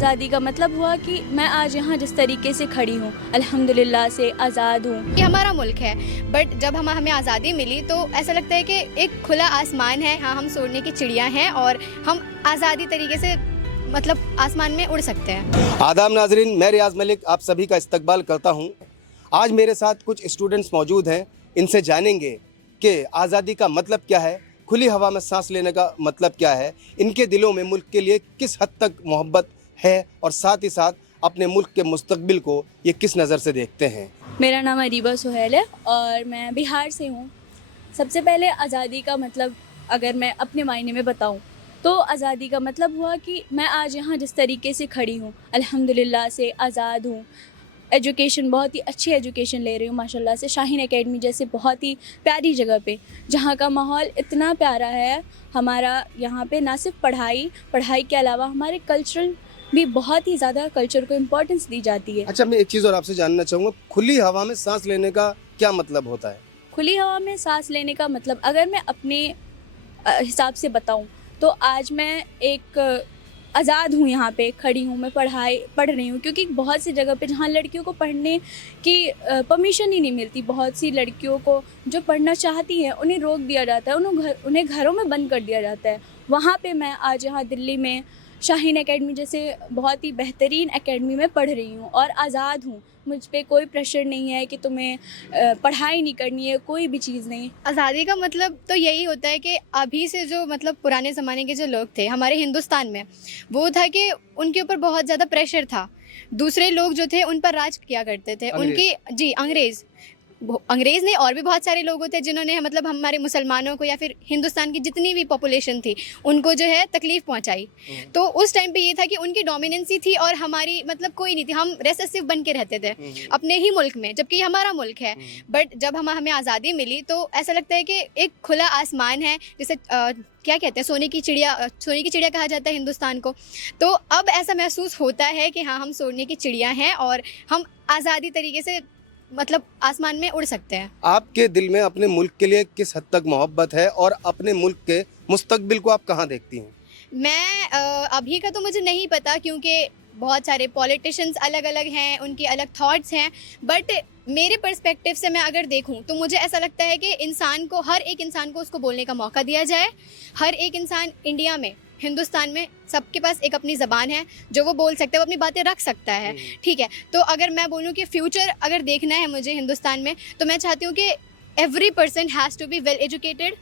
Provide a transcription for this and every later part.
आज़ादी का मतलब हुआ कि मैं आज यहाँ जिस तरीके से खड़ी हूँ, अल्हम्दुलिल्लाह से आज़ाद हूँ। ये हमारा मुल्क है, बट जब हमें आज़ादी मिली तो ऐसा लगता है कि एक खुला आसमान है, हाँ हम सोने की चिड़िया हैं और हम आज़ादी तरीके से मतलब आसमान में उड़ सकते हैं। आदाब नाजरीन, मैं रियाज मलिक आप सभी का इस्तकबाल करता हूँ। आज मेरे साथ कुछ स्टूडेंट्स मौजूद हैं, इनसे जानेंगे कि आज़ादी का मतलब क्या है, खुली हवा में सांस लेने का मतलब क्या है, इनके दिलों में मुल्क के लिए किस हद तक मोहब्बत है और साथ ही साथ अपने मुल्क के मुस्तकबिल को ये किस नज़र से देखते हैं। मेरा नाम अरीबा सुहेल है और मैं बिहार से हूँ। सबसे पहले आज़ादी का मतलब अगर मैं अपने मायने में बताऊँ तो आज़ादी का मतलब हुआ कि मैं आज यहाँ जिस तरीके से खड़ी हूँ, अल्हम्दुलिल्लाह से आज़ाद हूँ। एजुकेशन बहुत ही अच्छी एजुकेशन ले रही हूँ माशाल्लाह से, शाहीन एकेडमी जैसे बहुत ही प्यारी जगह पे, जहाँ का माहौल इतना प्यारा है। हमारा यहाँ पे ना सिर्फ पढ़ाई के अलावा हमारे कल्चरल भी बहुत ही ज़्यादा कल्चर को इम्पोर्टेंस दी जाती है। अच्छा, मैं एक चीज़ और आपसे जानना चाहूँगा, खुली हवा में सांस लेने का क्या मतलब होता है? खुली हवा में सांस लेने का मतलब अगर मैं अपने हिसाब से बताऊं तो आज मैं एक आज़ाद हूँ, यहाँ पे खड़ी हूँ, मैं पढ़ रही हूँ, क्योंकि बहुत सी जगह पे जहाँ लड़कियों को पढ़ने की परमिशन ही नहीं मिलती, बहुत सी लड़कियों को जो पढ़ना चाहती हैं उन्हें रोक दिया जाता है, उन्हें घरों में बंद कर दिया जाता है। वहाँ पे मैं आज यहाँ दिल्ली में शाहीन एकेडमी जैसे बहुत ही बेहतरीन एकेडमी में पढ़ रही हूँ और आज़ाद हूँ। मुझ पे कोई प्रेशर नहीं है कि तुम्हें पढ़ाई नहीं करनी है, कोई भी चीज़ नहीं। आज़ादी का मतलब तो यही होता है कि अभी से जो मतलब पुराने ज़माने के जो लोग थे हमारे हिंदुस्तान में, वो था कि उनके ऊपर बहुत ज़्यादा प्रेशर था। दूसरे लोग जो थे उन पर राज किया करते थे, उनकी जी अंग्रेज़ ने और भी बहुत सारे लोग होते हैं जिन्होंने मतलब हमारे मुसलमानों को या फिर हिंदुस्तान की जितनी भी पॉपुलेशन थी उनको जो है तकलीफ़ पहुंचाई। तो उस टाइम पे ये था कि उनकी डोमिनेंसी थी और हमारी मतलब कोई नहीं थी, हम रेसेसिव बन के रहते थे अपने ही मुल्क में, जबकि ये हमारा मुल्क है। बट जब हमें आज़ादी मिली तो ऐसा लगता है कि एक खुला आसमान है, जैसे क्या कहते हैं, सोने की चिड़िया कहा जाता है हिंदुस्तान को। तो अब ऐसा महसूस होता है कि हाँ हम सोने की चिड़िया हैं और हम आज़ादी तरीके से मतलब आसमान में उड़ सकते हैं। आपके दिल में अपने मुल्क के लिए किस हद तक मोहब्बत है और अपने मुल्क के मुस्तकबिल को आप कहाँ देखती हैं? मैं अभी का तो मुझे नहीं पता, क्योंकि बहुत सारे पॉलिटिशियंस अलग अलग हैं, उनके अलग थॉट्स हैं। बट मेरे पर्सपेक्टिव से मैं अगर देखूं तो मुझे ऐसा लगता है कि हर एक इंसान को उसको बोलने का मौका दिया जाए। हर एक इंसान इंडिया में, हिंदुस्तान में, सबके पास एक अपनी ज़बान है जो वो बोल सकता है, वो अपनी बातें रख सकता है। ठीक है, तो अगर मैं बोलूँ कि फ्यूचर अगर देखना है मुझे हिंदुस्तान में, तो मैं चाहती हूँ कि every person has to be well educated,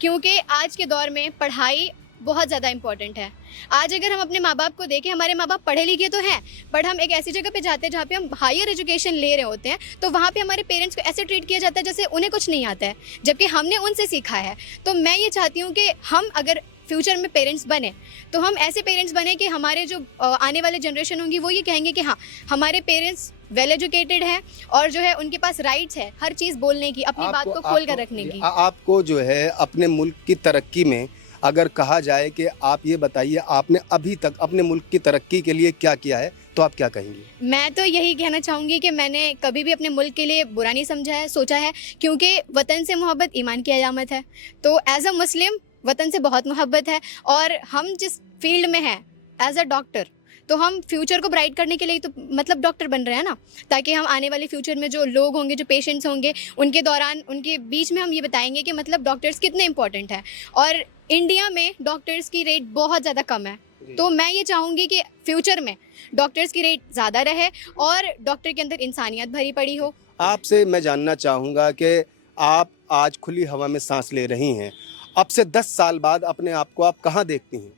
क्योंकि आज के दौर में पढ़ाई बहुत ज़्यादा इंपॉर्टेंट है। आज अगर हम अपने माँ बाप को देखें, हमारे माँ बाप पढ़े लिखे तो हैं, बट हम एक ऐसी जगह पे जाते हैं जहाँ पे हम हायर एजुकेशन ले रहे होते हैं, तो वहाँ पे हमारे पेरेंट्स को ऐसे ट्रीट किया जाता है जैसे उन्हें कुछ नहीं आता है, जबकि हमने उनसे सीखा है। तो मैं ये चाहती हूँ कि हम अगर फ्यूचर में पेरेंट्स बने तो हम ऐसे पेरेंट्स बने कि हमारे जो आने वाले जनरेशन होंगी वो ये कहेंगे कि हाँ हमारे पेरेंट्स वेल एजुकेटेड हैं और जो है उनके पास राइट्स है हर चीज़ बोलने की, अपनी बात को खोल कर रखने की। आपको जो है अपने मुल्क की तरक्की में अगर कहा जाए कि आप ये बताइए आपने अभी तक अपने मुल्क की तरक्की के लिए क्या किया है, तो आप क्या कहेंगी? मैं तो यही कहना चाहूँगी कि मैंने कभी भी अपने मुल्क के लिए बुरा नहीं समझा है, सोचा है, क्योंकि वतन से मोहब्बत ईमान की अलामत है। तो एज अ मुस्लिम वतन से बहुत मोहब्बत है और हम जिस फील्ड में हैं एज अ डॉक्टर, तो हम फ्यूचर को ब्राइट करने के लिए तो मतलब डॉक्टर बन रहे हैं ना, ताकि हम आने वाले फ्यूचर में जो लोग होंगे, जो पेशेंट्स होंगे, उनके बीच में हम ये बताएंगे कि मतलब डॉक्टर्स कितने इंपॉर्टेंट हैं। और इंडिया में डॉक्टर्स की रेट बहुत ज़्यादा कम है, तो मैं ये चाहूँगी कि फ्यूचर में डॉक्टर्स की रेट ज़्यादा रहे और डॉक्टर के अंदर इंसानियत भरी पड़ी हो। आपसे मैं जानना चाहूँगा कि आप आज खुली हवा में सांस ले रही हैं, अब से 10 साल बाद अपने आप को आप कहाँ देखती हैं?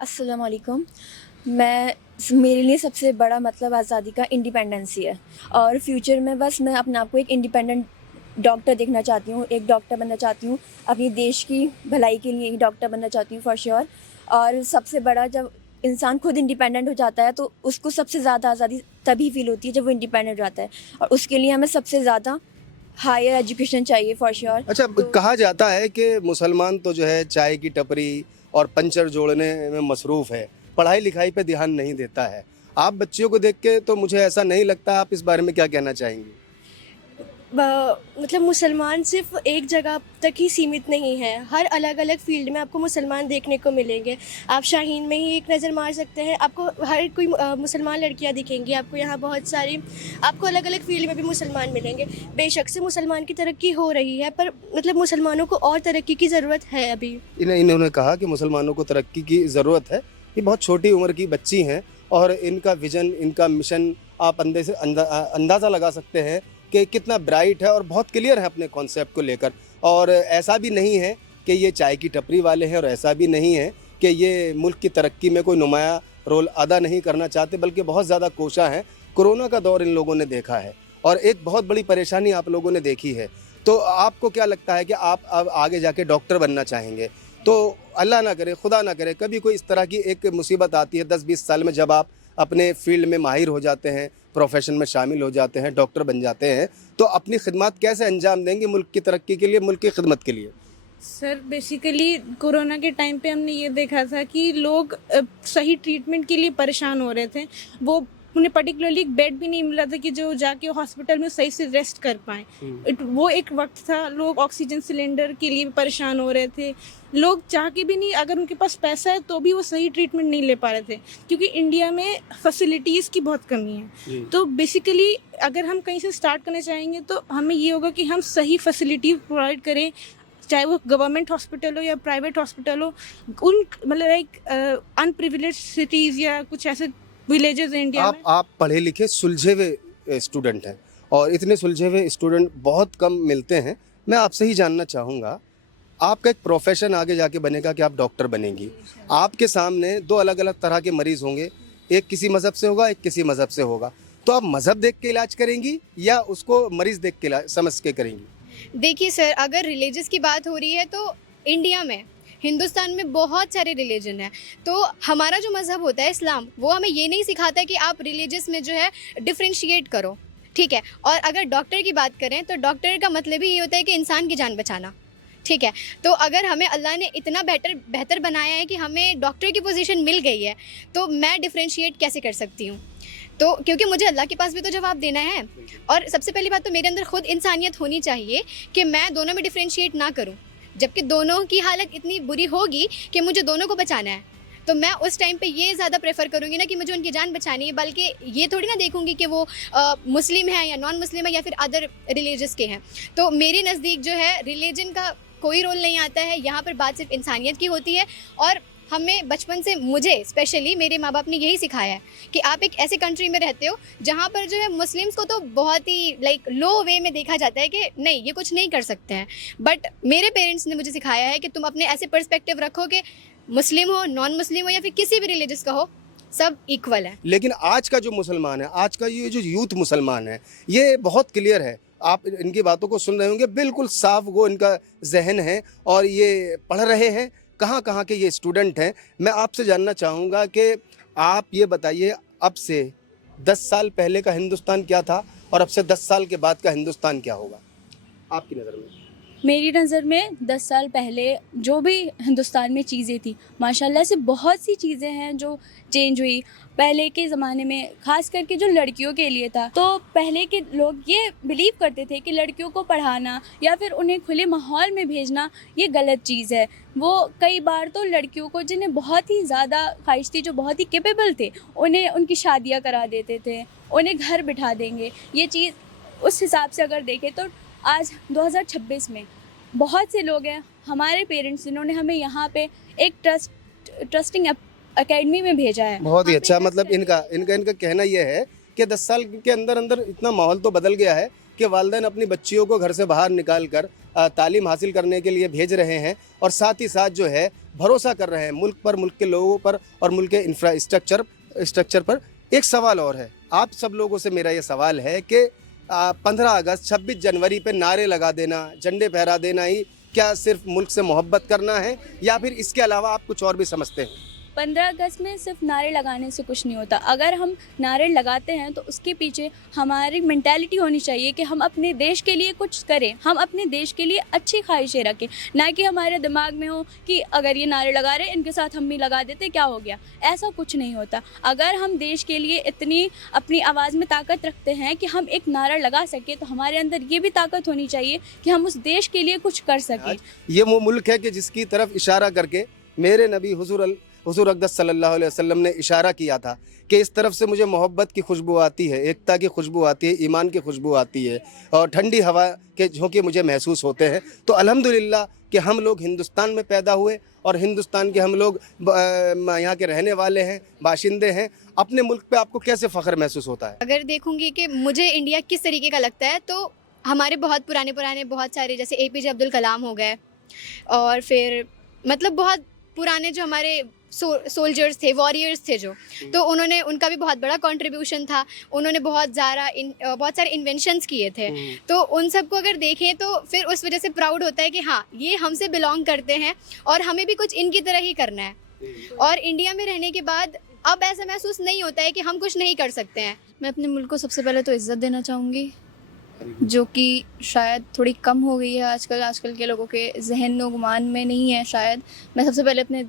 अस्सलाम वालेकुम। मेरे लिए सबसे बड़ा मतलब आज़ादी का इंडिपेंडेंस ही है और फ्यूचर में बस मैं अपने आप को एक इंडिपेंडेंट डॉक्टर देखना चाहती हूँ, एक डॉक्टर बनना चाहती हूँ, अपनी देश की भलाई के लिए ही डॉक्टर बनना चाहती हूँ फॉर श्योर। और सबसे बड़ा, जब इंसान खुद इंडिपेंडेंट हो जाता है तो उसको सबसे ज़्यादा आज़ादी तभी फील होती है जब वो इंडिपेंडेंट हो जाता है, और उसके लिए हमें सबसे ज़्यादा हायर एजुकेशन चाहिए फॉर श्योर। अच्छा, कहा जाता है कि मुसलमान तो जो है चाय की टपरी और पंचर जोड़ने में मसरूफ़ है, पढ़ाई लिखाई पे ध्यान नहीं देता है। आप बच्चियों को देख के तो मुझे ऐसा नहीं लगता, आप इस बारे में क्या कहना चाहेंगी? मतलब मुसलमान सिर्फ एक जगह तक ही सीमित नहीं है, हर अलग अलग फील्ड में आपको मुसलमान देखने को मिलेंगे। आप शाहीन में ही एक नज़र मार सकते हैं, आपको हर कोई मुसलमान लड़कियां दिखेंगी, आपको यहाँ बहुत सारी आपको अलग अलग फील्ड में भी मुसलमान मिलेंगे। बेशक से मुसलमान की तरक्की हो रही है, पर मतलब मुसलमानों को और तरक्की की ज़रूरत है अभी। इन्होंने कहा कि मुसलमानों को तरक्की की ज़रूरत है। ये बहुत छोटी उम्र की बच्ची हैं और इनका विज़न, इनका मिशन आप अंदाज़ा लगा सकते हैं कि कितना ब्राइट है और बहुत क्लियर है अपने कॉन्सेप्ट को लेकर। और ऐसा भी नहीं है कि ये चाय की टपरी वाले हैं और ऐसा भी नहीं है कि ये मुल्क की तरक्की में कोई नुमाया रोल अदा नहीं करना चाहते, बल्कि बहुत ज़्यादा कोशा हैं। कोरोना का दौर इन लोगों ने देखा है और एक बहुत बड़ी परेशानी आप लोगों ने देखी है। तो आपको क्या लगता है कि आप अब आगे जाके डॉक्टर बनना चाहेंगे? तो अल्लाह ना करे, खुदा ना करे, कभी कोई इस तरह की एक मुसीबत आती है 10-20 साल में, जब आप अपने फील्ड में माहिर हो जाते हैं, प्रोफेशन में शामिल हो जाते हैं, डॉक्टर बन जाते हैं, तो अपनी खिदमत कैसे अंजाम देंगे मुल्क की तरक्की के लिए, मुल्क की खिदमत के लिए? सर बेसिकली कोरोना के टाइम पे हमने ये देखा था कि लोग सही ट्रीटमेंट के लिए परेशान हो रहे थे। वो उन्हें पर्टिकुलरली एक बेड भी नहीं मिला था कि जो जाके हॉस्पिटल में सही से रेस्ट कर पाएँ। वो एक वक्त था, लोग ऑक्सीजन सिलेंडर के लिए भी परेशान हो रहे थे। लोग चाह के भी नहीं, अगर उनके पास पैसा है तो भी वो सही ट्रीटमेंट नहीं ले पा रहे थे, क्योंकि इंडिया में फैसिलिटीज़ की बहुत कमी है। तो बेसिकली अगर हम कहीं से स्टार्ट करना चाहेंगे तो हमें ये होगा कि हम सही फैसिलिटी प्रोवाइड करें, चाहे वो गवर्नमेंट हॉस्पिटल हो या प्राइवेट हॉस्पिटल हो। उन मतलब एक अनप्रिविलेज सिटीज़ या कुछ ऐसे विलेजेस हैं इंडिया में। आप पढ़े लिखे सुलझे हुए स्टूडेंट हैं और इतने सुलझे हुए स्टूडेंट बहुत कम मिलते हैं। मैं आपसे ही जानना चाहूँगा, आपका एक प्रोफेशन आगे जाके बनेगा कि आप डॉक्टर बनेंगी। आपके सामने दो अलग अलग तरह के मरीज़ होंगे, एक किसी मज़हब से होगा, एक किसी मज़हब से होगा। तो आप मज़हब देख के इलाज करेंगी या उसको मरीज़ देख के समझ के करेंगी? देखिए सर, अगर रिलीजियस की बात हो रही है तो इंडिया में, हिंदुस्तान में बहुत सारे रिलीजन हैं। तो हमारा जो मज़हब होता है इस्लाम, वो हमें ये नहीं सिखाता कि आप रिलीजियस में जो है डिफ्रेंशिएट करो, ठीक है। और अगर डॉक्टर की बात करें तो डॉक्टर का मतलब ही ये होता है कि इंसान की जान बचाना, ठीक है। तो अगर हमें अल्लाह ने इतना बेहतर बनाया है कि हमें डॉक्टर की पोजीशन मिल गई है, तो मैं डिफ्रेंशिएट कैसे कर सकती हूँ? तो क्योंकि मुझे अल्लाह के पास भी तो जवाब देना है। और सबसे पहली बात तो मेरे अंदर खुद इंसानियत होनी चाहिए कि मैं दोनों में डिफ्रेंशिएट ना करूँ, जबकि दोनों की हालत इतनी बुरी होगी कि मुझे दोनों को बचाना है। तो मैं उस टाइम पे ये ज़्यादा प्रेफर करूँगी ना कि मुझे उनकी जान बचानी है, बल्कि ये थोड़ी ना देखूँगी कि वो मुस्लिम है या नॉन मुस्लिम है या फिर अदर रिलीजियस के हैं। तो मेरे नज़दीक जो है रिलीजन का कोई रोल नहीं आता है, यहाँ पर बात सिर्फ इंसानियत की होती है। और हमें बचपन से, मुझे स्पेशली मेरे माँ बाप ने यही सिखाया है कि आप एक ऐसे कंट्री में रहते हो जहाँ पर जो है मुस्लिम्स को तो बहुत ही लो वे में देखा जाता है कि नहीं, ये कुछ नहीं कर सकते हैं। बट मेरे पेरेंट्स ने मुझे सिखाया है कि तुम अपने ऐसे पर्सपेक्टिव रखो कि मुस्लिम हो, नॉन मुस्लिम हो या फिर किसी भी रिलीजियस का हो, सब इक्वल है। लेकिन आज का जो मुसलमान है, आज का ये जो यूथ मुसलमान है, ये बहुत क्लियर है। आप इनकी बातों को सुन रहे होंगे, बिल्कुल साफ वो इनका जहन है और ये पढ़ रहे हैं। कहाँ कहाँ के ये स्टूडेंट हैं। मैं आपसे जानना चाहूँगा कि आप ये बताइए, अब से 10 साल पहले का हिंदुस्तान क्या था और अब से 10 साल के बाद का हिंदुस्तान क्या होगा आपकी नज़र में? मेरी नज़र में 10 साल पहले जो भी हिंदुस्तान में चीज़ें थी, माशाल्लाह से बहुत सी चीज़ें हैं जो चेंज हुई। पहले के ज़माने में ख़ास करके जो लड़कियों के लिए था, तो पहले के लोग ये बिलीव करते थे कि लड़कियों को पढ़ाना या फिर उन्हें खुले माहौल में भेजना ये गलत चीज़ है। वो कई बार तो लड़कियों को, जिन्हें बहुत ही ज़्यादा ख्वाहिश थी, जो बहुत ही कैपेबल थे, उन्हें उनकी शादियाँ करा देते थे, उन्हें घर बिठा देंगे। ये चीज़ उस हिसाब से अगर देखें तो आज 2026 में बहुत से लोग हैं, हमारे पेरेंट्स, जिन्होंने हमें यहाँ पे एक ट्रस्टिंग एकेडमी में भेजा है। बहुत ही अच्छा। मतलब इनका कहना यह है कि 10 साल के अंदर अंदर इतना माहौल तो बदल गया है कि वालिदैन अपनी बच्चियों को घर से बाहर निकाल कर तालीम हासिल करने के लिए भेज रहे हैं और साथ ही साथ जो है भरोसा कर रहे हैं मुल्क पर, मुल्क के लोगों पर और मुल्क के इंफ्रास्ट्रक्चर पर। एक सवाल और है, आप सब लोगों से मेरा ये सवाल है कि 15 अगस्त 26 जनवरी पे नारे लगा देना, झंडे फहरा देना ही क्या सिर्फ मुल्क से मोहब्बत करना है या फिर इसके अलावा आप कुछ और भी समझते हैं? 15 अगस्त में सिर्फ नारे लगाने से कुछ नहीं होता। अगर हम नारे लगाते हैं तो उसके पीछे हमारी मेंटालिटी होनी चाहिए कि हम अपने देश के लिए कुछ करें, हम अपने देश के लिए अच्छी ख्वाहिशें रखें, ना कि हमारे दिमाग में हो कि अगर ये नारे लगा रहे हैं इनके साथ हम भी लगा देते क्या हो गया। ऐसा कुछ नहीं होता। अगर हम देश के लिए इतनी अपनी आवाज़ में ताकत रखते हैं कि हम एक नारा लगा सकें, तो हमारे अंदर ये भी ताकत होनी चाहिए कि हम उस देश के लिए कुछ कर सकें। ये वो मुल्क है कि जिसकी तरफ इशारा करके मेरे नबी हुजूर अक़दस सल्लल्लाहु अलैहि वसल्लम ने इशारा किया था कि इस तरफ से मुझे मोहब्बत की खुशबू आती है, एकता की खुशबू आती है, ईमान की खुशबू आती है और ठंडी हवा के झोंके मुझे महसूस होते हैं। तो अल्हम्दुलिल्लाह कि हम लोग हिंदुस्तान में पैदा हुए और हिंदुस्तान के हम लोग यहाँ के रहने वाले हैं, बाशिंदे हैं। अपने मुल्क पे आपको कैसे फ़ख्र महसूस होता है? अगर देखूंगी कि मुझे इंडिया किस तरीके का लगता है, तो हमारे बहुत पुराने बहुत सारे, जैसे APJ अब्दुल कलाम हो गए, और फिर मतलब बहुत पुराने जो हमारे सोल्जर्स थे, वॉरियर्स थे जो, तो उन्होंने, उनका भी बहुत बड़ा कंट्रीब्यूशन था। उन्होंने बहुत सारे इन्वेंशंस किए थे। तो उन सबको अगर देखें तो फिर उस वजह से प्राउड होता है कि हाँ, ये हमसे बिलोंग करते हैं और हमें भी कुछ इनकी तरह ही करना है। और इंडिया में रहने के बाद अब ऐसा महसूस नहीं होता है कि हम कुछ नहीं कर सकते हैं। मैं अपने मुल्क को सबसे पहले तो इज़्ज़त देना चाहूँगी, जो कि शायद थोड़ी कम हो गई है आजकल के लोगों के जहन व गुमान में नहीं है शायद। मैं सबसे पहले अपने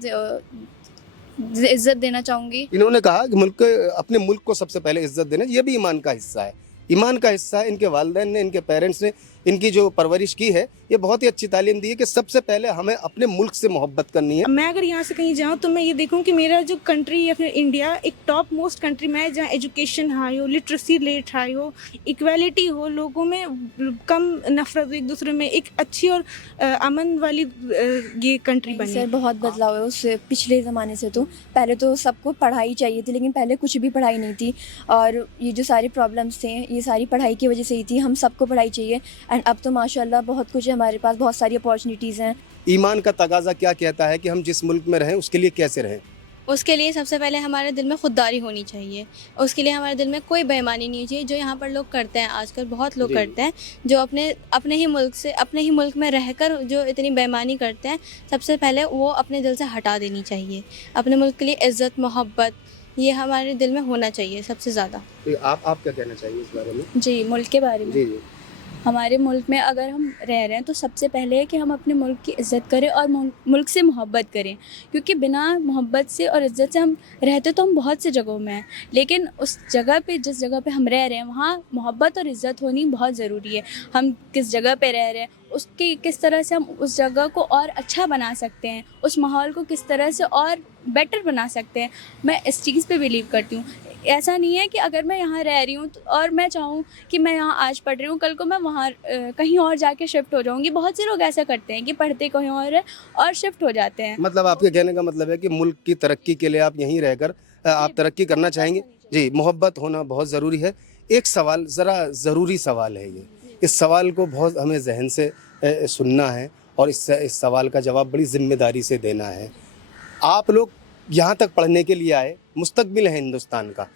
इज़्ज़त देना चाहूँगी। इन्होंने कहा कि अपने मुल्क को सबसे पहले इज्जत देना, ये भी ईमान का हिस्सा है। ईमान का हिस्सा है। इनके वालिदैन ने, इनके पेरेंट्स ने इनकी जो परवरिश की है, ये बहुत ही अच्छी तालीम दी है कि सबसे पहले हमें अपने मुल्क से मोहब्बत करनी है। मैं अगर यहाँ से कहीं जाऊँ तो मैं ये देखूँ कि मेरा जो कंट्री या फिर इंडिया एक टॉप मोस्ट कंट्री में है, जहाँ एजुकेशन हाई हो, लिटरेसी रेट हाई हो, इक्वालिटी हो, लोगों में कम नफरत हो एक दूसरे में, एक अच्छी और अमन वाली ये कंट्री बनी सर है। बहुत बदलाव है उस पिछले ज़माने से। तो पहले तो सबको पढ़ाई चाहिए थी, लेकिन पहले कुछ भी पढ़ाई नहीं थी, और ये जो सारी प्रॉब्लम्स थे ये सारी पढ़ाई की वजह से ही थी। हम सबको पढ़ाई चाहिए, एंड अब तो माशाल्लाह बहुत कुछ है हमारे पास, बहुत सारी अपॉर्चुनिटीज़ हैं। ईमान का तकाजा क्या कहता है कि हम जिस मुल्क में रहें उसके लिए कैसे रहें? उसके लिए सबसे पहले हमारे दिल में खुददारी होनी चाहिए। उसके लिए हमारे दिल में कोई बेईमानी नहीं चाहिए, जो यहाँ पर लोग करते हैं आजकल, बहुत लोग करते हैं, जो अपने ही मुल्क में रहकर जो इतनी बेईमानी करते हैं, सबसे पहले वो अपने दिल से हटा देनी चाहिए। अपने मुल्क के लिए इज़्ज़त, मोहब्बत, ये हमारे दिल में होना चाहिए सबसे ज़्यादा। आप क्या कहना चाहिए इस बारे में? जी, मुल्क के बारे में। जी जी। हमारे मुल्क में अगर हम रह रहे हैं तो सबसे पहले है कि हम अपने मुल्क की इज़्ज़त करें और मुल्क से मोहब्बत करें, क्योंकि बिना मोहब्बत से और इज़्ज़त से हम रहते तो हम बहुत सी जगहों में हैं, लेकिन उस जगह पे, जिस जगह पे हम रह रहे हैं, वहाँ मोहब्बत और इज़्ज़त होनी बहुत ज़रूरी है। हम किस जगह पे रह रहे हैं, उसकी किस तरह से हम उस जगह को और अच्छा बना सकते हैं, उस माहौल को किस तरह से और बेटर बना सकते हैं, मैं इस चीज़ पे बिलीव करती हूँ। ऐसा नहीं है कि अगर मैं यहाँ रह रही हूँ और मैं चाहूँ कि मैं यहाँ आज पढ़ रही हूँ, कल को मैं वहाँ कहीं और जाके शिफ्ट हो जाऊँगी। बहुत से लोग ऐसा करते हैं कि पढ़ते कहीं और है और शिफ्ट हो जाते हैं। मतलब आपके कहने का मतलब है कि मुल्क की तरक्की के लिए आप यहीं रहकर आप तरक्की करना चाहेंगे? जी, मोहब्बत होना बहुत ज़रूरी है। एक सवाल, ज़रा ज़रूरी सवाल है ये, इस सवाल को बहुत हमें जहन से सुनना है और इस सवाल का जवाब बड़ी ज़िम्मेदारी से देना है। आप लोग यहाँ तक पढ़ने के लिए आए, मुस्तकबिल है हिंदुस्तान का।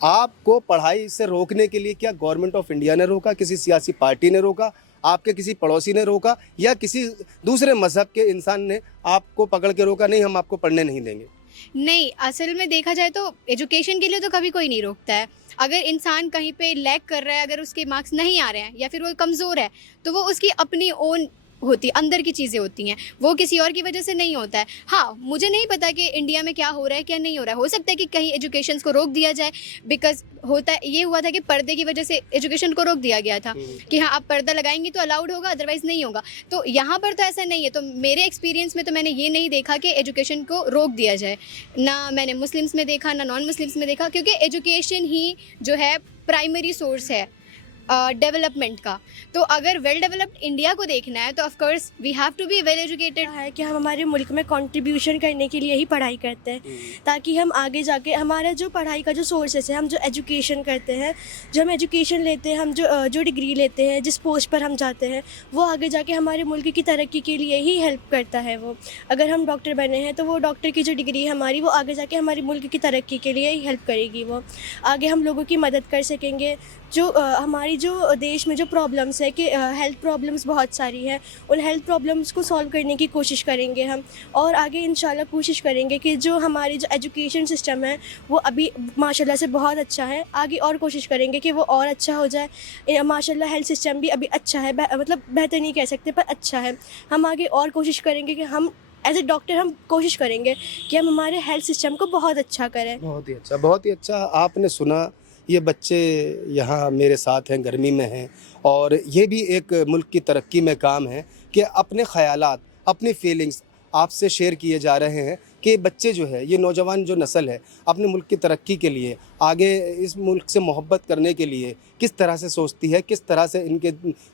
आपको पढ़ाई से रोकने के लिए क्या गवर्नमेंट ऑफ इंडिया ने रोका, किसी सियासी पार्टी ने रोका, आपके किसी पड़ोसी ने रोका, या किसी दूसरे मज़हब के इंसान ने आपको पकड़ के रोका, नहीं हम आपको पढ़ने नहीं देंगे? नहीं, असल में देखा जाए तो एजुकेशन के लिए तो कभी कोई नहीं रोकता है। अगर इंसान कहीं पे लैग कर रहा है, अगर उसके मार्क्स नहीं आ रहे हैं या फिर वो कमज़ोर है, तो वो उसकी अपनी ओन होती, अंदर की चीज़ें होती हैं, वो किसी और की वजह से नहीं होता है। हाँ, मुझे नहीं पता कि इंडिया में क्या हो रहा है क्या नहीं हो रहा है। हो सकता है कि कहीं एजुकेशन को रोक दिया जाए, बिकॉज ये हुआ था कि पर्दे की वजह से एजुकेशन को रोक दिया गया था कि हाँ, आप पर्दा लगाएंगी तो अलाउड होगा, अदरवाइज़ नहीं होगा। तो यहाँ पर तो ऐसा नहीं है। तो मेरे एक्सपीरियंस में तो मैंने ये नहीं देखा कि एजुकेशन को रोक दिया जाए। ना मैंने मुस्लिम्स में देखा, ना नॉन मुस्लिम्स में देखा, क्योंकि एजुकेशन ही जो है प्राइमरी सोर्स है डेवलपमेंट का। तो अगर वेल डेवलप्ड इंडिया को देखना है तो of course we have to be well educated. है कि हम हमारे मुल्क में कंट्रीब्यूशन करने के लिए ही पढ़ाई करते हैं, ताकि हम आगे जाके हमारा जो पढ़ाई का जो सोर्सेस है, हम जो एजुकेशन करते हैं, जो हम एजुकेशन लेते हैं, हम जो डिग्री लेते हैं, जिस पोस्ट पर हम जाते हैं, वो आगे जाके हमारे मुल्क की तरक्की के लिए ही हेल्प करता है। वो अगर हम डॉक्टर बने हैं तो वो डॉक्टर की जो डिग्री है हमारी, वो आगे जाके हमारे मुल्क की तरक्की के लिए ही हेल्प करेगी। वो आगे हम लोगों की मदद कर सकेंगे। जो हमारी हमारी जो देश में जो प्रॉब्लम्स है कि हेल्थ प्रॉब्लम्स बहुत सारी हैं, उन हेल्थ प्रॉब्लम्स को सॉल्व करने की कोशिश करेंगे हम। और आगे इंशाल्लाह कोशिश करेंगे कि जो हमारी जो एजुकेशन सिस्टम है वो अभी माशाल्लाह से बहुत अच्छा है, आगे और कोशिश करेंगे कि वो और अच्छा हो जाए। माशाल्लाह हेल्थ सिस्टम भी अभी अच्छा है, मतलब बेहतर नहीं कह सकते पर अच्छा है। हम आगे और कोशिश करेंगे कि हम एज ए डॉक्टर हम कोशिश करेंगे कि हम हमारे हेल्थ सिस्टम को बहुत अच्छा करें। बहुत ही अच्छा, बहुत ही अच्छा। आपने सुना, ये बच्चे यहाँ मेरे साथ हैं, गर्मी में हैं, और ये भी एक मुल्क की तरक्की में काम है कि अपने ख़यालात, अपनी फीलिंग्स आपसे शेयर किए जा रहे हैं कि बच्चे जो है, ये नौजवान जो नस्ल है, अपने मुल्क की तरक्की के लिए, आगे इस मुल्क से मोहब्बत करने के लिए किस तरह से सोचती है, किस तरह से इनके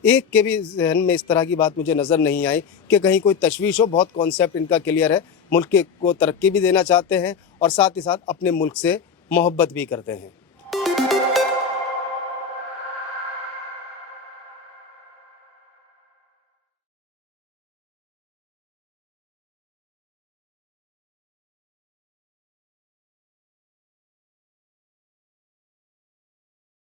एक के भी जहन में इस तरह की बात मुझे नज़र नहीं आई कि कहीं कोई तशवीश हो। बहुत कॉन्सेप्ट इनका क्लियर है, मुल्क को तरक्की भी देना चाहते हैं और साथ ही साथ अपने मुल्क से मोहब्बत भी करते हैं।